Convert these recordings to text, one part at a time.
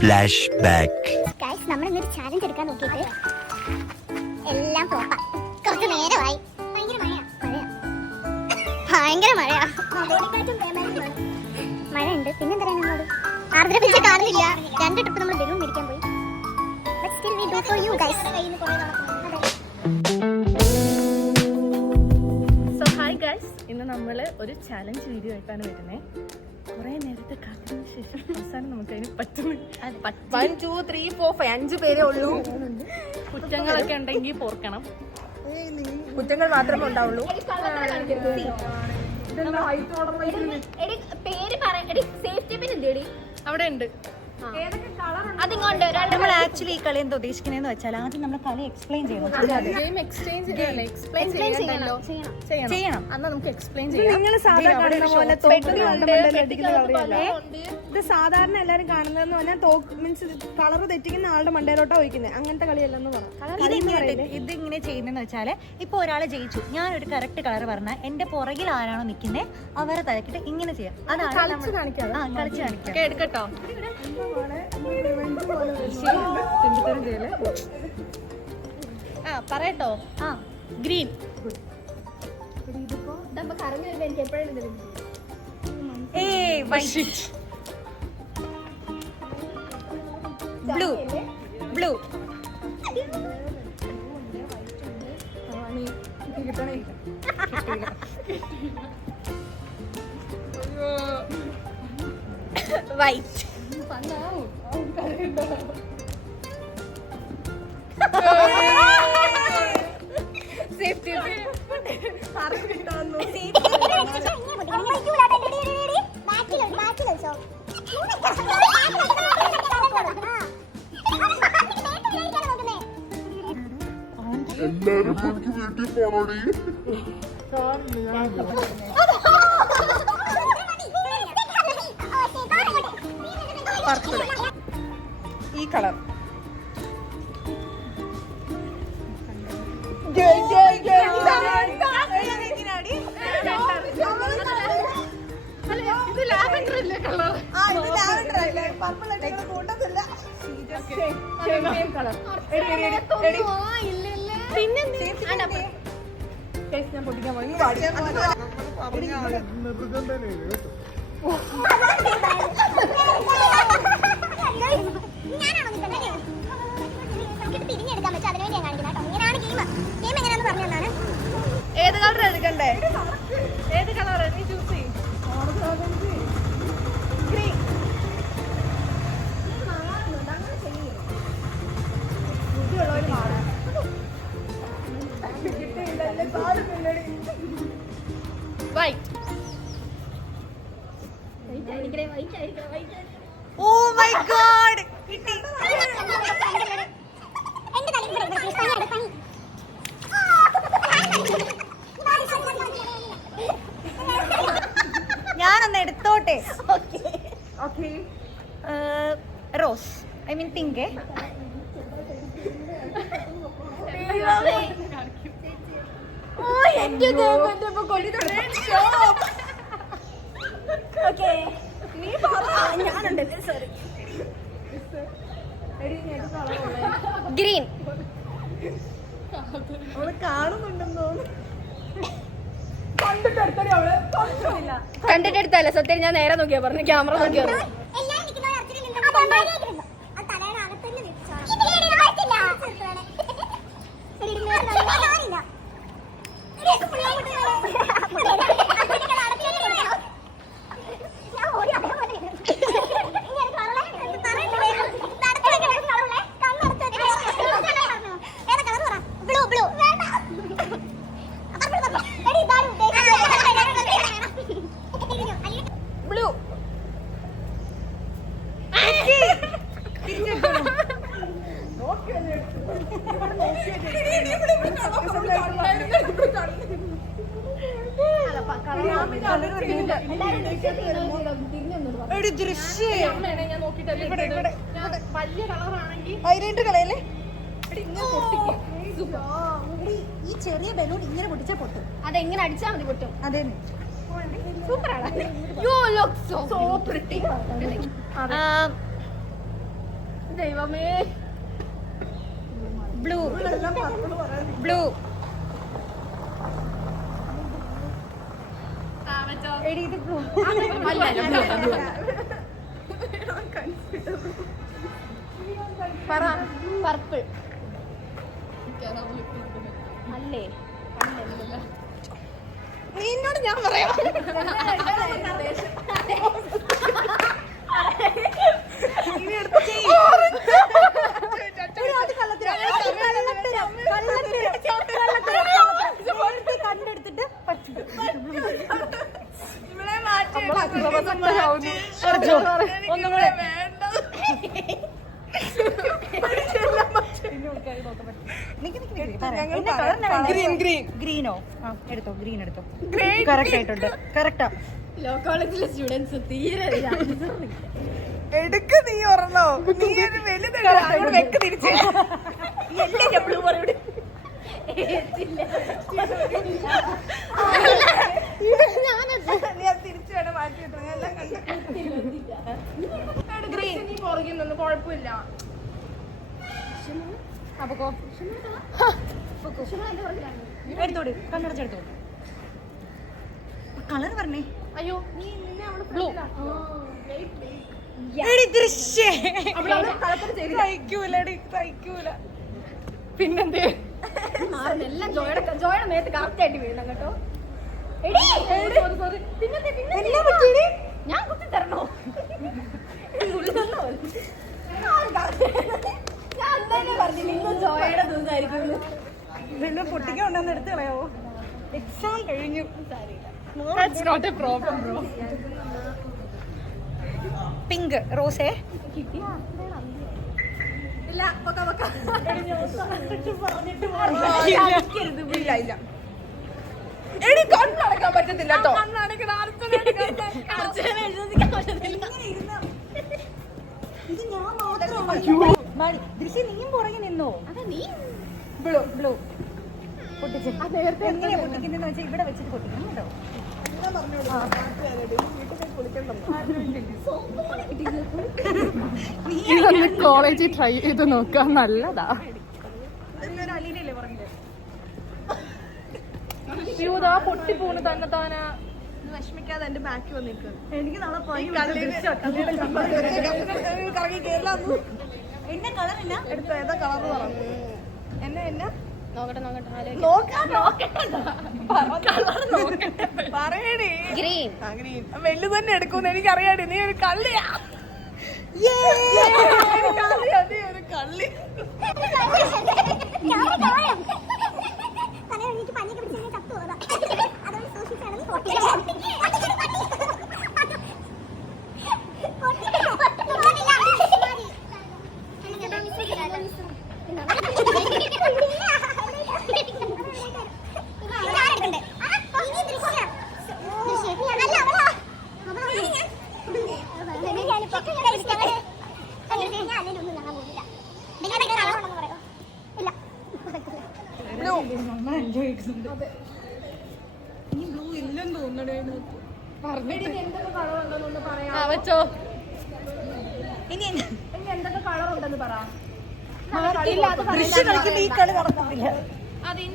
Flash back. നമ്മൾ ഇന്നൊരു challenge എടുക്കാൻ നോക്കിയിട്ട് എല്ലാം ഫ്ലോപ്പാ. കുറച്ച് നേരമായി. ഭയങ്കര മഴയാ. മഴയുണ്ട്. പിന്നെന്താ നമ്മളോട് ആർദ്ര പിടിച്ച് കാണുന്നില്ല. 2 ട്രിപ്പ് നമ്മൾ ബലൂൺ മേടിക്കാൻ പോയി. But still we do for you guys. So hi guys, ഇന്ന് നമ്മൾ ഒരു ചാലഞ്ച് വീഡിയോ ആയിട്ടാണ് വരുന്നത്. കുറെ നേരത്തെ കാത്തിനു ശേഷം അവസാനം നമുക്ക് അതിന് പറ്റുന്നു. 1 2 3 4 5 5 പേരേ ഉള്ളൂ. കുറ്റങ്ങളൊക്കെ ഉണ്ടെങ്കിൽ പോർക്കണം. കുറ്റങ്ങൾ മാത്രമേ ഉണ്ടാവുള്ളൂ. അവിടെ ഉണ്ട്. നമ്മൾ ആക്ച്വലി ഈ കളി എന്താ ഉദ്ദേശിക്കുന്നതെന്ന് വെച്ചാൽ ആദ്യം നമ്മൾ കളി എക്സ്പ്ലെയിൻ ചെയ്യണം. ചെയ്യണം. അന്ന് നമുക്ക് എക്സ്പ്ലെയിൻ ചെയ്യാം. നിങ്ങൾ സാധാരണ ഇത് സാധാരണ എല്ലാരും കാണുന്നതെന്ന് പറഞ്ഞാൽ മീൻസ് കളർ തെറ്റിക്കുന്ന ആളുടെ മണ്ടയിലോട്ടാ ഒഴിക്കുന്നത്. അങ്ങനത്തെ കളിയല്ലെന്ന് പറയാം. ഇതിങ്ങനെ ചെയ്യുന്നതെന്ന് വെച്ചാല് ഇപ്പൊ ഒരാളെ ജയിച്ചു, ഞാൻ ഒരു കറക്റ്റ് കളർ പറഞ്ഞാൽ എന്റെ പുറകിൽ ആരാണോ നിൽക്കുന്നത് അവരെ തലക്കിട്ട് ഇങ്ങനെ ചെയ്യാം. അതാണ് കളിച്ച് കാണിക്കാം. എടുക്കട്ടോ. പറയട്ടോ. Green. Blue. Blue. White. Safety എല്ലാരും എനിക്ക് വീട്ടിൽ പോണോടി. ഈ കളർ ഞാൻ പൊട്ടിക്കാൻ പോയി. പിരിഞ്ഞെടുക്കാൻ പറ്റും. അതിനുവേണ്ടി ഞാൻ കാണിക്കുന്നത് കേട്ടോ. ഇങ്ങനെയാണ് ഗെയിം എങ്ങനെയാണെന്ന് പറഞ്ഞു തന്നാണ്. ഏത് കളർ എടുക്കണ്ടേ? ഏത് കളർ നീ ചൂസ് ചെയ്യും? Green. White. Oh my god, കിട്ടി. ഞാനൊന്ന് എടുത്തോട്ടെ. Rose, I mean pink. Green. കാണുന്നുണ്ടെന്നോ കണ്ടിട്ടെടുത്തല്ലേ സത്യം. ഞാൻ നേരെ നോക്കിയാ പറഞ്ഞു, ക്യാമറ നോക്കിയാ പറഞ്ഞു. ഒരു ദൃശ്യം ഞാൻ നോക്കിട്ട് വലിയ കളറാണെങ്കിൽ അതിനായിട്ട് കളയല്ലേ? ഈ ചെറിയ ബലൂൺ ഇങ്ങനെ പൊട്ടിച്ചാ പൊട്ടും. അതെങ്ങനെ അടിച്ചാൽ മതി പൊട്ടും. അതെ, സൂപ്പറാണ്. So pretty. ദൈവമേ, ബ്ലൂ ബ്ലൂ. എടി ഇത് ബ്ലൂ. പറ. പർപ്പിൾ അല്ലേ? നിന്നോട് ഞാൻ പറയാം. കണ്ടെടുത്തിട്ട് ഒന്നും കൂടെ ഗ്രീനോ? എടുത്തോ, ഗ്രീൻ എടുത്തോ. കറക്റ്റ് ആയിട്ടുണ്ട്. കറക്റ്റാ. ലോ കോളേജിലെ സ്റ്റുഡൻസ് തീരെ എടുക്ക് നീ ഓർമ്മോ? നീ ഒരു വലുത് വെക്ക് തിരിച്ച്. നീ അത് തിരിച്ചു വേണം മാറ്റി കിട്ടണം. എല്ലാം കണ്ടു. ഗ്രീൻ പുറകിൽ നിന്ന് കുഴപ്പമില്ല. എടുത്തോട്, കണ്ണടച്ചെടുത്തോ. കളർ പറഞ്ഞേ. അയ്യോ ബ്ലൂ. പിന്നെന്തേ എല്ലാം ജോയുടെ മേത്ത് കറക്റ്റ് ആയിട്ട് വീഴണം കേട്ടോ. ഞാൻ കുത്തി തരണോ? ഞാൻ എന്തായാലും പറഞ്ഞു നിങ്ങൾ ജോയുടെ ദിവസമായിരിക്കും. വെള്ളം പൊട്ടിക്കൊണ്ടെന്ന് എടുത്ത് കളയാവോ? എക്സാം കഴിഞ്ഞു. That's not a problem, bro. Pink റോസേ. ഇല്ല പൊക്ക പൊക്ക. ഇല്ല ഇല്ല. എടി കണ്ണടക്കാൻ പറ്റത്തില്ല കേട്ടോ. ഇത് ഞാൻ മാത്രമാണ്. ദൃശ്യം നീയും പുറകെ നിന്നോ? Blue blue. പൊട്ടിച്ച് എങ്ങനെയാ പൊട്ടിക്കുന്നതെന്ന് വെച്ചാൽ ഇവിടെ വെച്ചിട്ട് പൊട്ടിക്കണം കേട്ടോ. ഇതൊന്ന് കോളേജിൽ ട്രൈ ചെയ്ത് നോക്കാൻ നല്ലതാ. പൊട്ടി പോണ് തന്നെ താനാ. വിഷമിക്കാതെ എന്റെ ബാക്കി വന്നിരിക്കും. എനിക്ക് നാളെ പോയി കറങ്ങി കേരള എന്നെ കളറില്ല. എടുത്ത ഏതാ കളർ പറഞ്ഞു? എന്നെ നോക്കട്ടെ പറയണേ. ഗ്രീൻ. ഗ്രീൻ വെള്ളി തന്നെ എടുക്കൂന്ന് എനിക്കറിയാടി. നീ ഒരു കള്ളിയാ. ഒരു കള്ളി. വെച്ചോ. ഇനി എന്തൊക്കെ കളർ ഉണ്ടെന്ന് പറ. ദൃശ്യം കളിക്കുന്ന ഈ കളി നടക്കത്തില്ല.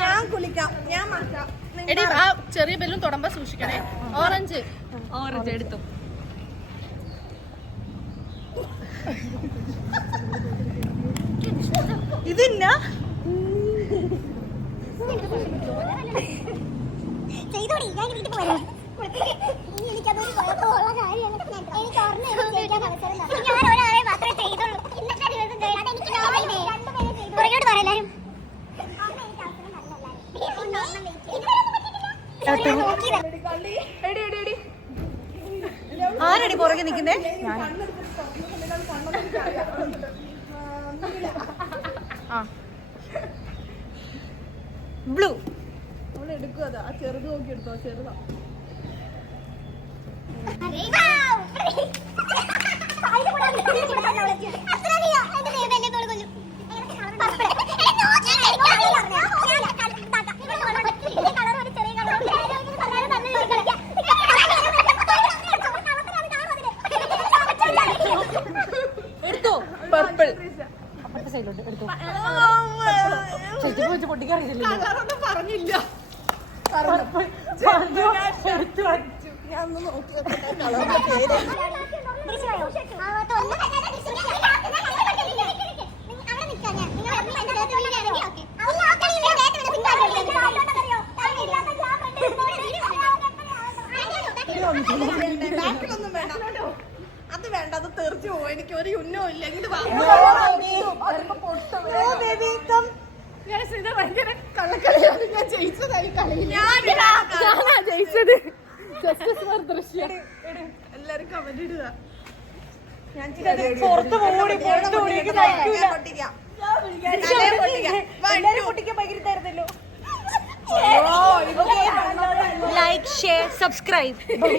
ഞാൻ കുളിക്കാം, ഞാൻ മാറ്റാം. എടി ആ ചെറിയ ബലൂൺ തൊടുമ്പോ സൂക്ഷിക്കണേ. ഓറഞ്ച് ഓറഞ്ച് എടുത്തു. ഇതെന്നാ ചെയ്തോടി. ഞാൻ വീട്ടിൽ പോരാം. എനിക്കതൊരു കുഴപ്പമുള്ള കാര്യമാണ്. എനിക്ക് ഞാൻ ഒരാളെ മാത്രമേ ചെയ്തുള്ളൂ. ഇന്നത്തെ ദിവസം പുറകോട്ട് പറയാം. ആരടി പുറകെ നിൽക്കുന്നേ? ബ്ലൂ. അവള് എടുക്കുക. ആ ചെറുത് നോക്കി എടുത്തോ. ചെറുതാ. Wow! കയ്യിലുണ്ട് എടുത്തു വെച്ച് പൊട്ടിക്കാറില്ല പറഞ്ഞില്ല എടുത്തു ഞാൻ ഒന്ന് നോക്കി ബാക്കിലൊന്നും വേണ്ട അത് വേണ്ട, അത് തെറിച്ചു പോകും. എനിക്ക് ഒരു ഉന്നവും ഇല്ല. ഇത് ഭയങ്കര കള്ളക്കളിയാണ്. ഞാൻ ജയിച്ചതായി കളിയില്ല. ഞാനാ ജയിച്ചത്. എല്ലാരും കമന്റ് ഇടുക. ഞാൻ പുറത്ത് പോടി പൊട്ടിക്കാൻ ഭയങ്കര തരുന്നല്ലോ. Like share subscribe by.